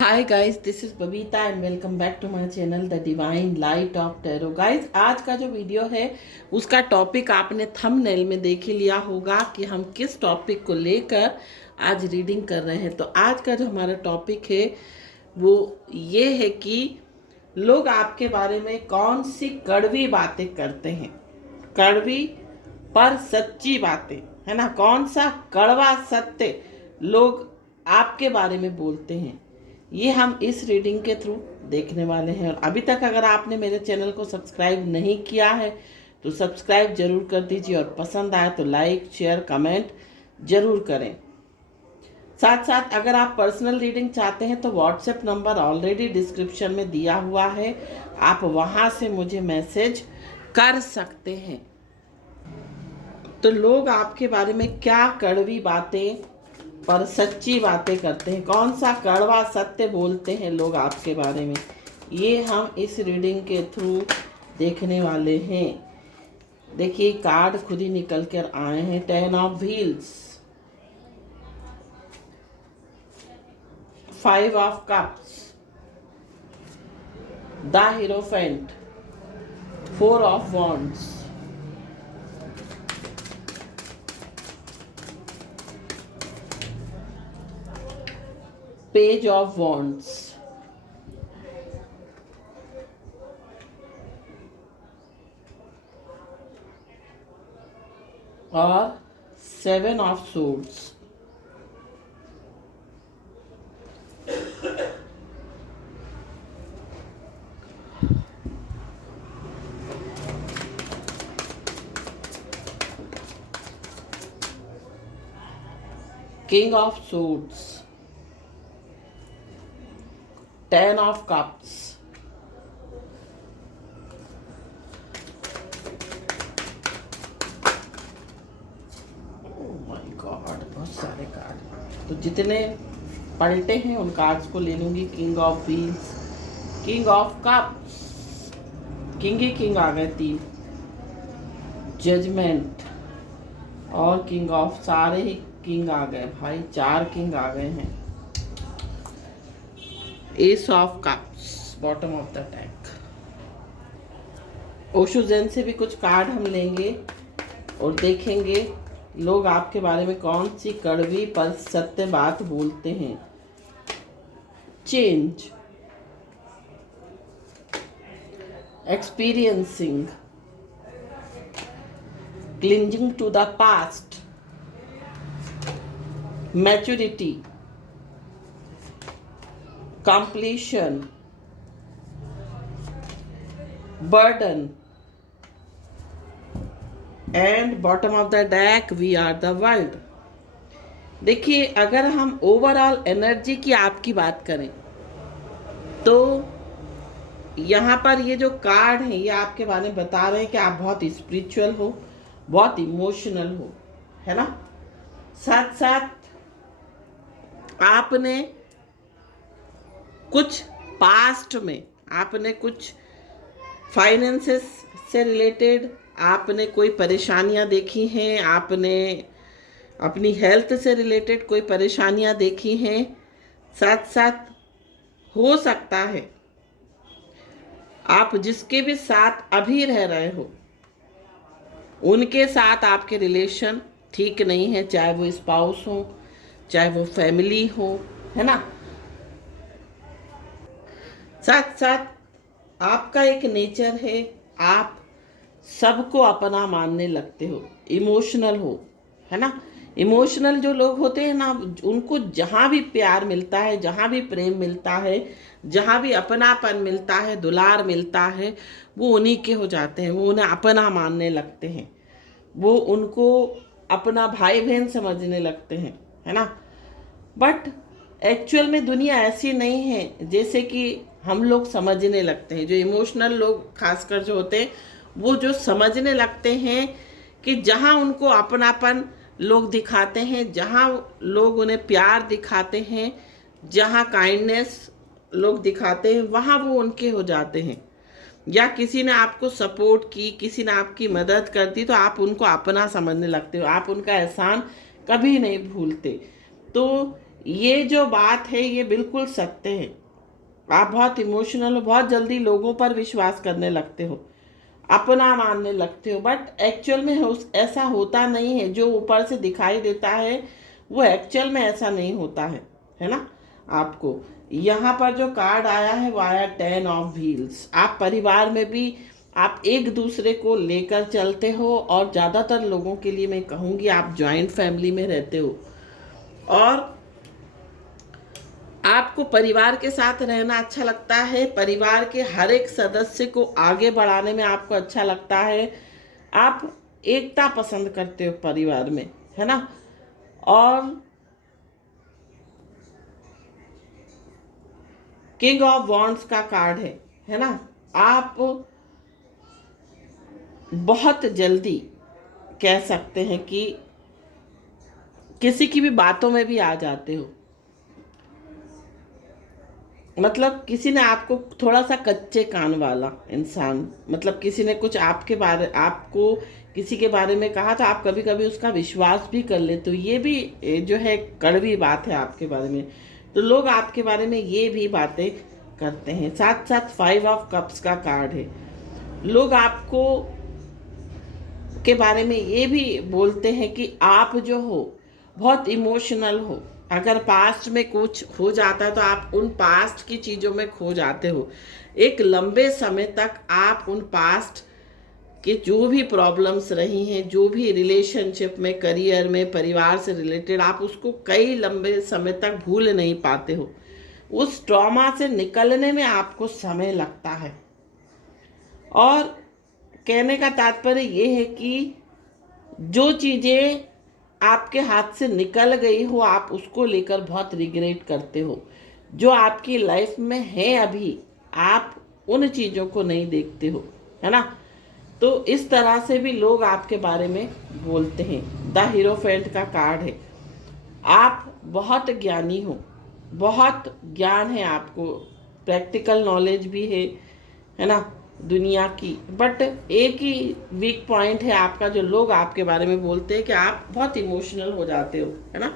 Hi guys, this is Babita and welcome back to my channel the divine light of tarot. Guys, आज का जो video है उसका topic आपने थंबनेल में देख ही लिया होगा कि हम किस टॉपिक को लेकर आज रीडिंग कर रहे हैं। तो आज का जो हमारा टॉपिक है वो ये है कि लोग आपके बारे में कौन सी कड़वी बातें करते हैं। कड़वी पर सच्ची बातें, है ना। कौन सा कड़वा सत्य लोग आपके बारे में बोलते हैं, ये हम इस रीडिंग के थ्रू देखने वाले हैं। और अभी तक अगर आपने मेरे चैनल को सब्सक्राइब नहीं किया है तो सब्सक्राइब जरूर कर दीजिए, और पसंद आए तो लाइक शेयर कमेंट जरूर करें। साथ साथ अगर आप पर्सनल रीडिंग चाहते हैं तो व्हाट्सएप नंबर ऑलरेडी डिस्क्रिप्शन में दिया हुआ है, आप वहां से मुझे मैसेज कर सकते हैं। तो लोग आपके बारे में क्या कड़वी बातें पर सच्ची बातें करते हैं, कौन सा कड़वा सत्य बोलते हैं लोग आपके बारे में, ये हम इस रीडिंग के थ्रू देखने वाले हैं। देखिए, कार्ड खुद ही निकल कर आए हैं। 10 of wheels, 5 of cups, the hierophant, 4 of wands, page of wands, और 7 of swords. King of swords, 10 of cups, my god, बहुत सारे कार्ड। तो जितने पलटे हैं उन कार्ड्स को ले लूंगी। King of wheels, king of cups, king ही किंग आ गए 3, जजमेंट, और किंग ऑफ, सारे ही किंग आ गए भाई, 4 किंग आ गए हैं। Ace of cups, bottom of the deck. Osho Zen से भी कुछ कार्ड हम लेंगे और देखेंगे लोग आपके बारे में कौन सी कड़वी पर सत्य बात बोलते हैं। Change, experiencing, clinging to the past, maturity, completion, burden, and bottom of the deck we are the world। देखिए, अगर हम ओवरऑल एनर्जी की आपकी बात करें तो यहाँ पर ये जो कार्ड है ये आपके बारे में बता रहे हैं कि आप बहुत स्पिरिचुअल हो, बहुत इमोशनल हो, है ना। साथ साथ आपने कुछ पास्ट में आपने कुछ फाइनेंसेस से रिलेटेड आपने कोई परेशानियां देखी हैं, आपने अपनी हेल्थ से रिलेटेड कोई परेशानियां देखी हैं। साथ साथ हो सकता है आप जिसके भी साथ अभी रह रहे हो उनके साथ आपके रिलेशन ठीक नहीं है, चाहे वो स्पाउस हो चाहे वो फैमिली हो, है ना। साथ साथ आपका एक नेचर है, आप सबको अपना मानने लगते हो, इमोशनल हो, है ना। इमोशनल जो लोग होते हैं ना, उनको जहाँ भी प्यार मिलता है, जहाँ भी प्रेम मिलता है, जहाँ भी अपनापन मिलता है, दुलार मिलता है, वो उन्हीं के हो जाते हैं, वो उन्हें अपना मानने लगते हैं, वो उनको अपना भाई बहन समझने लगते हैं, है ना। बट एक्चुअल में दुनिया ऐसी नहीं है जैसे कि हम लोग समझने लगते हैं। जो इमोशनल लोग खासकर जो होते हैं वो जो समझने लगते हैं कि जहाँ उनको अपनापन लोग दिखाते हैं, जहाँ लोग उन्हें प्यार दिखाते हैं, जहाँ काइंडनेस लोग दिखाते हैं, वहाँ वो उनके हो जाते हैं। या किसी ने आपको सपोर्ट की, किसी ने आपकी मदद कर दी तो आप उनको अपना समझने लगते हो, आप उनका एहसान कभी नहीं भूलते। तो ये जो बात है ये बिल्कुल सत्य है। आप बहुत इमोशनल हो, बहुत जल्दी लोगों पर विश्वास करने लगते हो, अपना मानने लगते हो, बट एक्चुअल में ऐसा होता नहीं है। जो ऊपर से दिखाई देता है वो एक्चुअल में ऐसा नहीं होता है ना। आपको यहाँ पर जो कार्ड आया है वो आया 10 ऑफ व्हील्स। आप परिवार में भी आप एक दूसरे को लेकर चलते हो, और ज़्यादातर लोगों के लिए मैं कहूँगी आप जॉइंट फैमिली में रहते हो, और आपको परिवार के साथ रहना अच्छा लगता है। परिवार के हर एक सदस्य को आगे बढ़ाने में आपको अच्छा लगता है। आप एकता पसंद करते हो परिवार में, है ना। और किंग ऑफ वॉन्ड्स का कार्ड है ना। आप बहुत जल्दी कह सकते हैं कि किसी की भी बातों में भी आ जाते हो। मतलब किसी ने आपको थोड़ा सा कच्चे कान वाला इंसान, मतलब किसी ने कुछ आपको किसी के बारे में कहा तो आप कभी कभी उसका विश्वास भी कर लेते हो। ये भी जो है कड़वी बात है आपके बारे में। तो लोग आपके बारे में ये भी बातें करते हैं। साथ साथ 5 ऑफ कप्स का कार्ड है। लोग आपको के बारे में ये भी बोलते हैं कि आप जो हो बहुत इमोशनल हो। अगर पास्ट में कुछ हो जाता है तो आप उन पास्ट की चीज़ों में खो जाते हो। एक लंबे समय तक आप उन पास्ट के जो भी प्रॉब्लम्स रही हैं, जो भी रिलेशनशिप में, करियर में, परिवार से रिलेटेड, आप उसको कई लंबे समय तक भूल नहीं पाते हो। उस ट्रॉमा से निकलने में आपको समय लगता है। और कहने का तात्पर्य ये है कि जो चीज़ें आपके हाथ से निकल गई हो आप उसको लेकर बहुत रिग्रेट करते हो। जो आपकी लाइफ में है अभी, आप उन चीज़ों को नहीं देखते हो, है ना। तो इस तरह से भी लोग आपके बारे में बोलते हैं। द हीरोफेंट का कार्ड है। आप बहुत ज्ञानी हो, बहुत ज्ञान है आपको, प्रैक्टिकल नॉलेज भी है ना, दुनिया की। बट एक ही वीक पॉइंट है आपका, जो लोग आपके बारे में बोलते हैं कि आप बहुत इमोशनल हो जाते हो, है ना।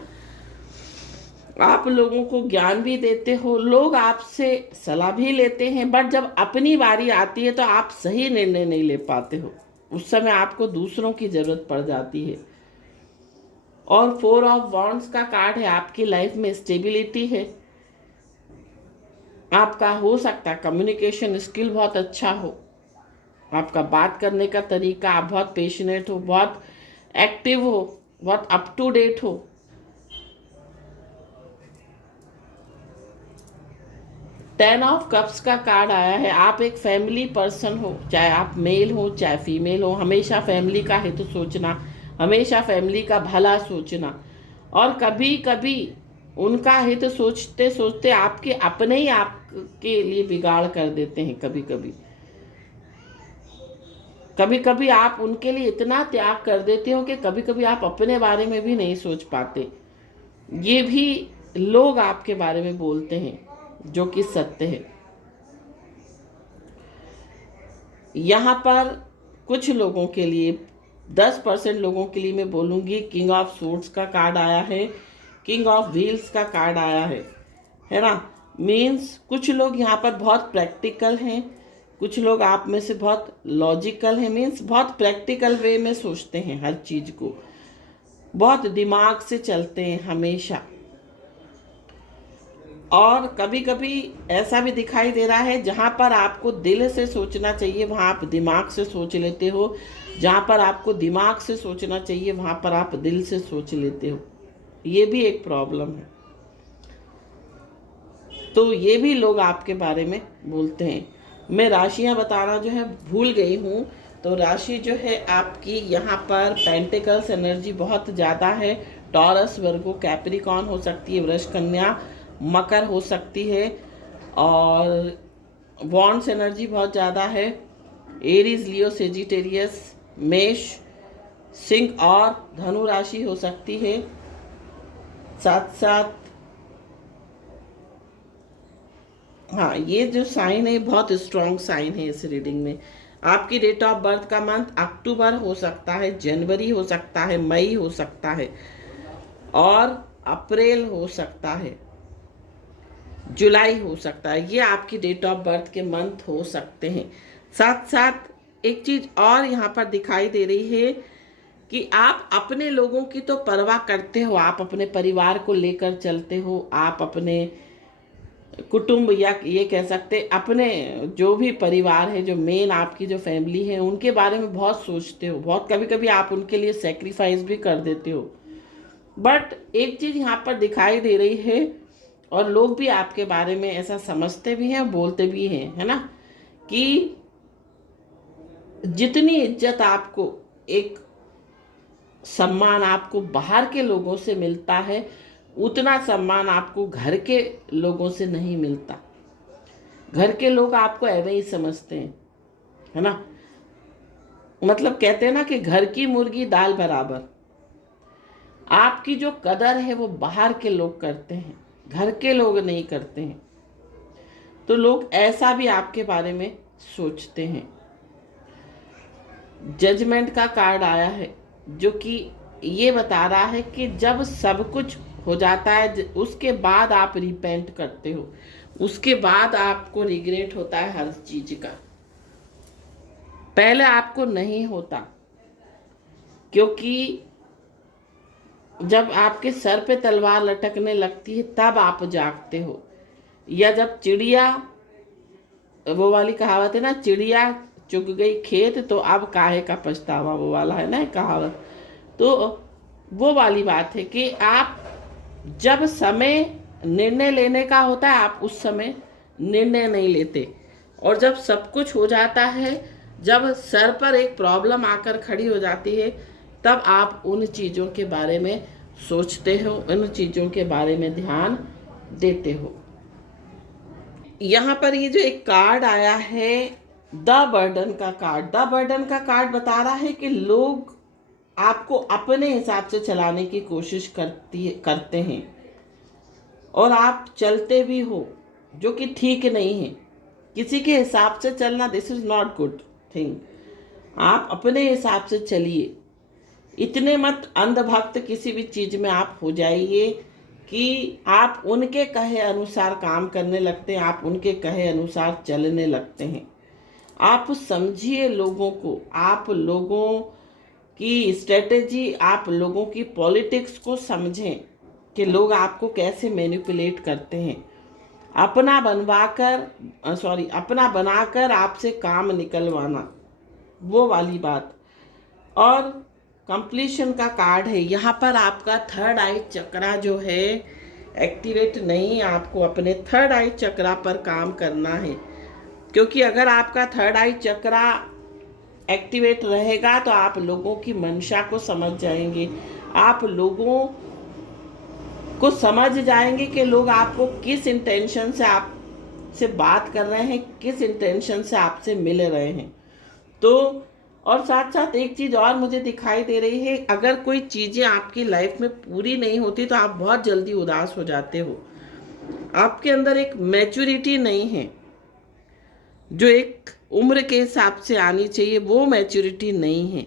आप लोगों को ज्ञान भी देते हो, लोग आपसे सलाह भी लेते हैं, बट जब अपनी बारी आती है तो आप सही निर्णय नहीं ले पाते हो। उस समय आपको दूसरों की जरूरत पड़ जाती है। और 4 ऑफ वॉन्ड्स का कार्ड है। आपकी लाइफ में स्टेबिलिटी है। आपका हो सकता है कम्युनिकेशन स्किल बहुत अच्छा हो, आपका बात करने का तरीका, आप बहुत पेशेंट हो, बहुत एक्टिव हो, बहुत अप टू डेट हो। टेन ऑफ कप्स का कार्ड आया है। आप एक फैमिली पर्सन हो, चाहे आप मेल हो चाहे फीमेल हो। हमेशा फैमिली का हित सोचना, हमेशा फैमिली का भला सोचना, और कभी कभी उनका हित सोचते सोचते आपके अपने ही आपके लिए बिगाड़ कर देते हैं। कभी कभी कभी कभी आप उनके लिए इतना त्याग कर देते हो कि कभी कभी आप अपने बारे में भी नहीं सोच पाते। ये भी लोग आपके बारे में बोलते हैं, जो कि सत्य है। यहाँ पर कुछ लोगों के लिए, 10% लोगों के लिए मैं बोलूँगी, किंग ऑफ सूट्स का कार्ड आया है, किंग ऑफ व्हील्स का कार्ड आया है ना। मीन्स कुछ लोग यहाँ पर बहुत प्रैक्टिकल हैं, कुछ लोग आप में से बहुत लॉजिकल हैं। मीन्स बहुत प्रैक्टिकल वे में सोचते हैं हर चीज़ को, बहुत दिमाग से चलते हैं हमेशा। और कभी कभी ऐसा भी दिखाई दे रहा है जहाँ पर आपको दिल से सोचना चाहिए वहाँ आप दिमाग से सोच लेते हो, जहाँ पर आपको दिमाग से सोचना चाहिए वहाँ पर आप दिल से सोच लेते हो। ये भी एक प्रॉब्लम है। तो ये भी लोग आपके बारे में बोलते हैं। मैं राशियाँ बताना जो है भूल गई हूँ। तो राशि जो है आपकी यहाँ पर पेंटिकल्स एनर्जी बहुत ज़्यादा है। टॉरस, वर्गो, कैप्रिकॉर्न हो सकती है, वृष, कन्या, मकर हो सकती है, और वॉन्ड्स एनर्जी बहुत ज़्यादा है। एरीज, लियो, सेजिटेरियस, मेष, सिंह और धनु राशि हो सकती है। साथ साथ हाँ, ये जो साइन है बहुत स्ट्रॉन्ग साइन है इस रीडिंग में। आपकी डेट ऑफ बर्थ का मंथ अक्टूबर हो सकता है, जनवरी हो सकता है, मई हो सकता है, और अप्रैल हो सकता है, जुलाई हो सकता है, ये आपकी डेट ऑफ बर्थ के मंथ हो सकते हैं। साथ साथ एक चीज और यहाँ पर दिखाई दे रही है कि आप अपने लोगों की तो परवाह करते हो, आप अपने परिवार को लेकर चलते हो, आप अपने कुटुंब या ये कह सकते अपने जो भी परिवार है, जो मेन आपकी जो फैमिली है, उनके बारे में बहुत सोचते हो, बहुत कभी कभी आप उनके लिए सेक्रीफाइस भी कर देते हो। बट एक चीज यहाँ पर दिखाई दे रही है, और लोग भी आपके बारे में ऐसा समझते भी हैं, बोलते भी हैं, है ना, कि जितनी इज्जत आपको, एक सम्मान आपको बाहर के लोगों से मिलता है, उतना सम्मान आपको घर के लोगों से नहीं मिलता। घर के लोग आपको ऐसे ही समझते हैं, है ना, मतलब कहते हैं ना कि घर की मुर्गी दाल बराबर। आपकी जो कदर है वो बाहर के लोग करते हैं, घर के लोग नहीं करते हैं। तो लोग ऐसा भी आपके बारे में सोचते हैं। जजमेंट का कार्ड आया है, जो कि ये बता रहा है कि जब सब कुछ हो जाता है, उसके बाद आप रिपेंट करते हो, उसके बाद आपको रिग्रेट होता है हर चीज का, पहले आपको नहीं होता। क्योंकि जब आपके सर पे तलवार लटकने लगती है तब आप जागते हो, या जब चिड़िया, वो वाली कहावत है ना, चिड़िया चुग गई खेत तो अब काहे का पछतावा, वो वाला है ना कहावत। तो वो वाली बात है कि आप जब समय निर्णय लेने का होता है, आप उस समय निर्णय नहीं लेते, और जब सब कुछ हो जाता है, जब सर पर एक प्रॉब्लम आकर खड़ी हो जाती है, तब आप उन चीज़ों के बारे में सोचते हो, उन चीज़ों के बारे में ध्यान देते हो। यहाँ पर ये जो एक कार्ड आया है, द बर्डन का कार्ड, द बर्डन का कार्ड बता रहा है कि लोग आपको अपने हिसाब से चलाने की कोशिश करते हैं, और आप चलते भी हो, जो कि ठीक नहीं है। किसी के हिसाब से चलना, this is not good thing. आप अपने हिसाब से चलिए, इतने मत अंधभक्त किसी भी चीज में आप हो जाइए कि आप उनके कहे अनुसार काम करने लगते हैं, आप उनके कहे अनुसार चलने लगते हैं। आप समझिए लोगों को, आप लोगों की स्ट्रेटेजी, आप लोगों की पॉलिटिक्स को समझें कि लोग आपको कैसे मैनिपुलेट करते हैं। अपना बनाकर आपसे काम निकलवाना, वो वाली बात। और कंप्लीशन का कार्ड है यहाँ पर। आपका थर्ड आई चक्रा जो है एक्टिवेट नहीं, आपको अपने थर्ड आई चक्रा पर काम करना है, क्योंकि अगर आपका थर्ड आई चक्रा एक्टिवेट रहेगा तो आप लोगों की मंशा को समझ जाएंगे, आप लोगों को समझ जाएंगे कि लोग आपको किस इंटेंशन से आपसे बात कर रहे हैं, किस इंटेंशन से आपसे मिल रहे हैं। तो और साथ साथ एक चीज़ और मुझे दिखाई दे रही है, अगर कोई चीज़ें आपकी लाइफ में पूरी नहीं होती तो आप बहुत जल्दी उदास हो जाते हो। आपके अंदर एक मैच्योरिटी नहीं है, जो एक उम्र के हिसाब से आनी चाहिए, वो मैच्योरिटी नहीं है।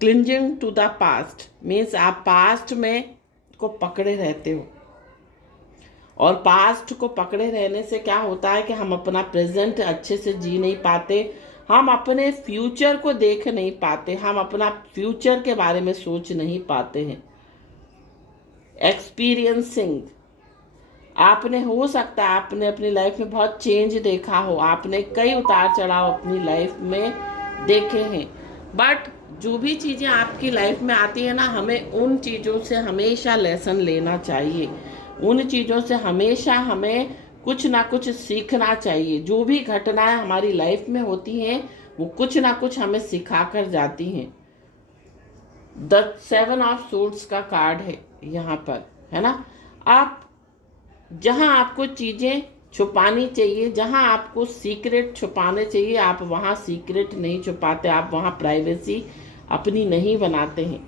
Clinging to the past means आप पास्ट में को पकड़े रहते हो, और पास्ट को पकड़े रहने से क्या होता है कि हम अपना प्रेजेंट अच्छे से जी नहीं पाते, हम अपने फ्यूचर को देख नहीं पाते, हम अपना फ्यूचर के बारे में सोच नहीं पाते हैं। एक्सपीरियंसिंग, आपने हो सकता है आपने अपनी लाइफ में बहुत चेंज देखा हो, आपने कई उतार चढ़ाव अपनी लाइफ में देखे हैं, बट जो भी चीज़ें आपकी लाइफ में आती है ना, हमें उन चीज़ों से हमेशा लेसन लेना चाहिए, उन चीज़ों से हमेशा हमें कुछ ना कुछ सीखना चाहिए। जो भी घटनाएं हमारी लाइफ में होती हैं वो कुछ ना कुछ हमें सिखा कर जाती हैं। द 7 ऑफ सूट्स का कार्ड है यहाँ पर, है ना। आप जहाँ आपको चीज़ें छुपानी चाहिए, जहाँ आपको सीक्रेट छुपाने चाहिए, आप वहाँ सीक्रेट नहीं छुपाते, आप वहाँ प्राइवेसी अपनी नहीं बनाते हैं,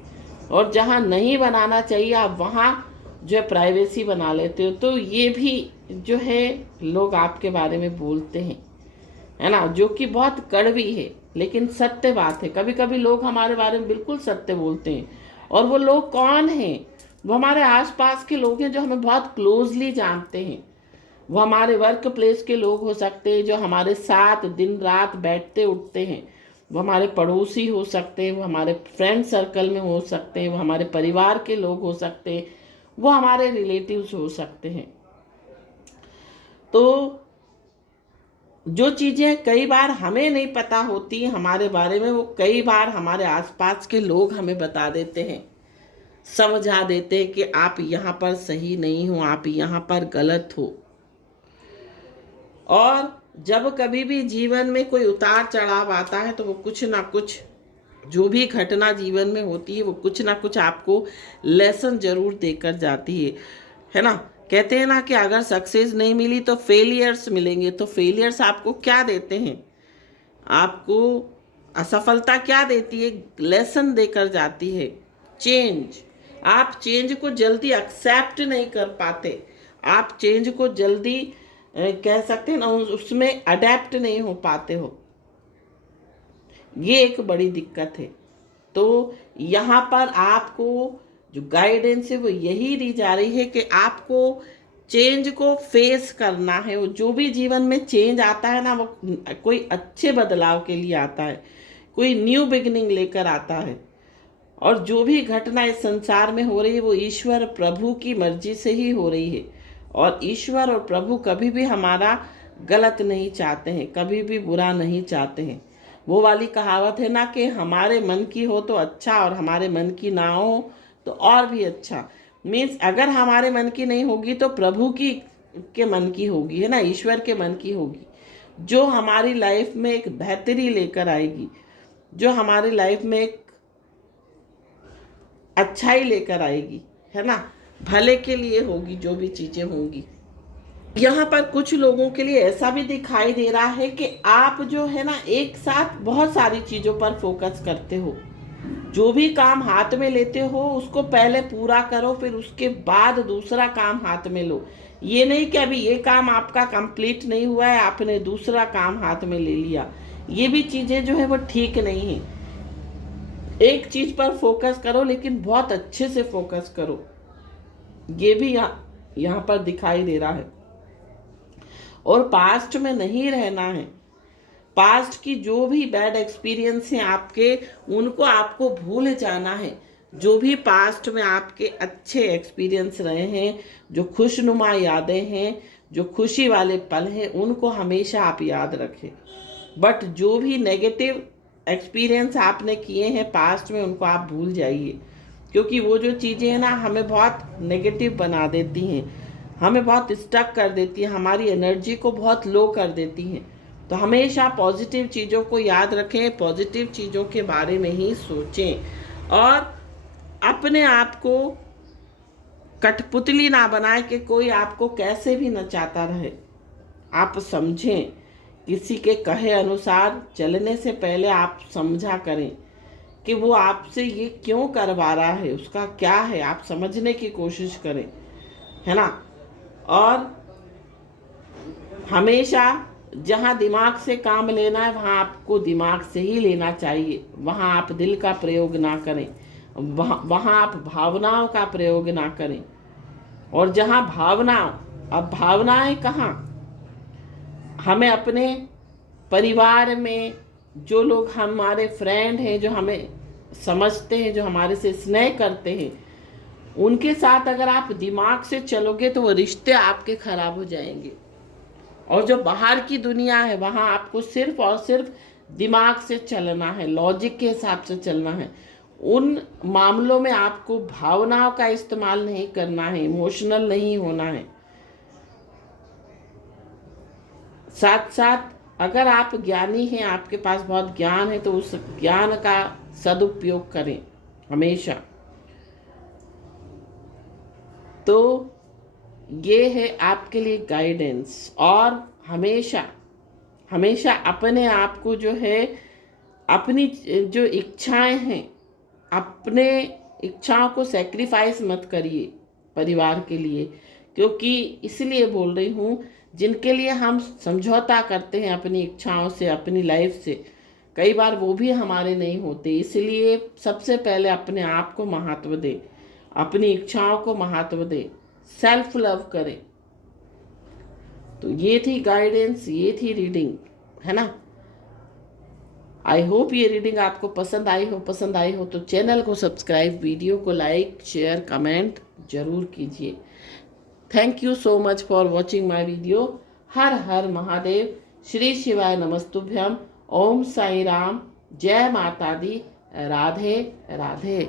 और जहाँ नहीं बनाना चाहिए आप वहाँ जो है प्राइवेसी बना लेते हो। तो ये भी जो है लोग आपके बारे में बोलते हैं, है ना, जो कि बहुत कड़वी है लेकिन सत्य बात है। कभी कभी लोग हमारे बारे में बिल्कुल सत्य बोलते हैं, और वो लोग कौन हैं? वो हमारे आसपास के लोग हैं जो हमें बहुत क्लोजली जानते हैं। वो हमारे वर्क प्लेस के लोग हो सकते हैं जो हमारे साथ दिन रात बैठते उठते हैं। वो हमारे पड़ोसी हो सकते हैं, वो हमारे फ्रेंड सर्कल में हो सकते हैं, वो हमारे परिवार के लोग हो सकते हैं, वो हमारे रिलेटिव्स हो सकते हैं। तो जो चीज़ें कई बार हमें नहीं पता होती हमारे बारे में, वो कई बार हमारे आसपास के लोग हमें बता देते हैं, समझा देते हैं कि आप यहाँ पर सही नहीं हो, आप यहाँ पर गलत हो। और जब कभी भी जीवन में कोई उतार चढ़ाव आता है तो वो कुछ ना कुछ, जो भी घटना जीवन में होती है वो कुछ ना कुछ आपको लेसन जरूर देकर जाती है ना। कहते हैं ना कि अगर सक्सेस नहीं मिली तो फेलियर्स मिलेंगे। तो फेलियर्स आपको क्या देते हैं? आपको असफलता क्या देती है? लेसन देकर जाती है, चेंज। आप चेंज को जल्दी एक्सेप्ट नहीं कर पाते, आप चेंज को जल्दी कह सकते हैं ना, उसमें अडेप्ट नहीं हो पाते हो। ये एक बड़ी दिक्कत है। तो यहाँ पर आपको जो गाइडेंस है वो यही दी जा रही है कि आपको चेंज को फेस करना है। वो जो भी जीवन में चेंज आता है ना, वो कोई अच्छे बदलाव के लिए आता है, कोई न्यू बिगिनिंग लेकर आता है। और जो भी घटना इस संसार में हो रही है वो ईश्वर प्रभु की मर्जी से ही हो रही है। और ईश्वर और प्रभु कभी भी हमारा गलत नहीं चाहते हैं, कभी भी बुरा नहीं चाहते हैं। वो वाली कहावत है ना कि हमारे मन की हो तो अच्छा और हमारे मन की ना हो तो और भी अच्छा। मीन्स अगर हमारे मन की नहीं होगी तो प्रभु की के मन की होगी, है ना, ईश्वर के मन की होगी, जो हमारी लाइफ में एक बेहतरी लेकर आएगी, जो हमारी लाइफ में एक अच्छाई लेकर आएगी, है ना, भले के लिए होगी जो भी चीजें होंगी। यहाँ पर कुछ लोगों के लिए ऐसा भी दिखाई दे रहा है कि आप जो है ना एक साथ बहुत सारी चीजों पर फोकस करते हो। जो भी काम हाथ में लेते हो उसको पहले पूरा करो, फिर उसके बाद दूसरा काम हाथ में लो। ये नहीं कि अभी ये काम आपका कंप्लीट नहीं हुआ है, आपने दूसरा काम हाथ में ले लिया। ये भी चीजें जो है वो ठीक नहीं है। एक चीज पर फोकस करो, लेकिन बहुत अच्छे से फोकस करो। ये भी यहाँ पर दिखाई दे रहा है। और पास्ट में नहीं रहना है। पास्ट की जो भी बैड एक्सपीरियंस हैं आपके, उनको आपको भूल जाना है। जो भी पास्ट में आपके अच्छे एक्सपीरियंस रहे हैं, जो खुशनुमा यादें हैं, जो खुशी वाले पल हैं, उनको हमेशा आप याद रखें। बट जो भी नेगेटिव एक्सपीरियंस आपने किए हैं पास्ट में, उनको आप भूल जाइए। क्योंकि वो जो चीज़ें हैं ना हमें बहुत नेगेटिव बना देती हैं, हमें बहुत स्टक कर देती हैं, हमारी एनर्जी को बहुत लो कर देती हैं। तो हमेशा पॉजिटिव चीज़ों को याद रखें, पॉजिटिव चीज़ों के बारे में ही सोचें और अपने आप को कठपुतली ना बनाए कि कोई आपको कैसे भी नचाता रहे। आप समझें, किसी के कहे अनुसार चलने से पहले आप समझा करें कि वो आपसे ये क्यों करवा रहा है, उसका क्या है, आप समझने की कोशिश करें, है ना। और हमेशा जहाँ दिमाग से काम लेना है वहाँ आपको दिमाग से ही लेना चाहिए। वहाँ आप दिल का प्रयोग ना करें, वहाँ आप भावनाओं का प्रयोग ना करें। और जहाँ भावनाओं, अब भावनाएं कहाँ, हमें अपने परिवार में जो लोग हमारे फ्रेंड हैं, जो हमें समझते हैं, जो हमारे से स्नेह करते हैं, उनके साथ अगर आप दिमाग से चलोगे तो वो रिश्ते आपके खराब हो जाएंगे। और जो बाहर की दुनिया है वहाँ आपको सिर्फ और सिर्फ दिमाग से चलना है, लॉजिक के हिसाब से चलना है। उन मामलों में आपको भावनाओं का इस्तेमाल नहीं करना है, इमोशनल नहीं होना है। साथ साथ अगर आप ज्ञानी हैं, आपके पास बहुत ज्ञान है, तो उस ज्ञान का सदुपयोग करें हमेशा। तो ये है आपके लिए गाइडेंस। और हमेशा हमेशा अपने आप को जो है, अपनी जो इच्छाएं हैं, अपने इच्छाओं को सेक्रीफाइस मत करिए परिवार के लिए। क्योंकि इसलिए बोल रही हूँ, जिनके लिए हम समझौता करते हैं अपनी इच्छाओं से, अपनी लाइफ से, कई बार वो भी हमारे नहीं होते। इसलिए सबसे पहले अपने आप को महत्व दें अपनी इच्छाओं को महत्व दे, सेल्फ लव करे। तो ये थी गाइडेंस, ये थी रीडिंग, है ना। आई होप ये रीडिंग आपको पसंद आई हो तो चैनल को सब्सक्राइब, वीडियो को लाइक, शेयर, कमेंट जरूर कीजिए। Thank you so much for watching my video. हर हर महादेव, श्री शिवाय नमस्तुभ्यम, ओम साई राम, जय माता दी, राधे राधे।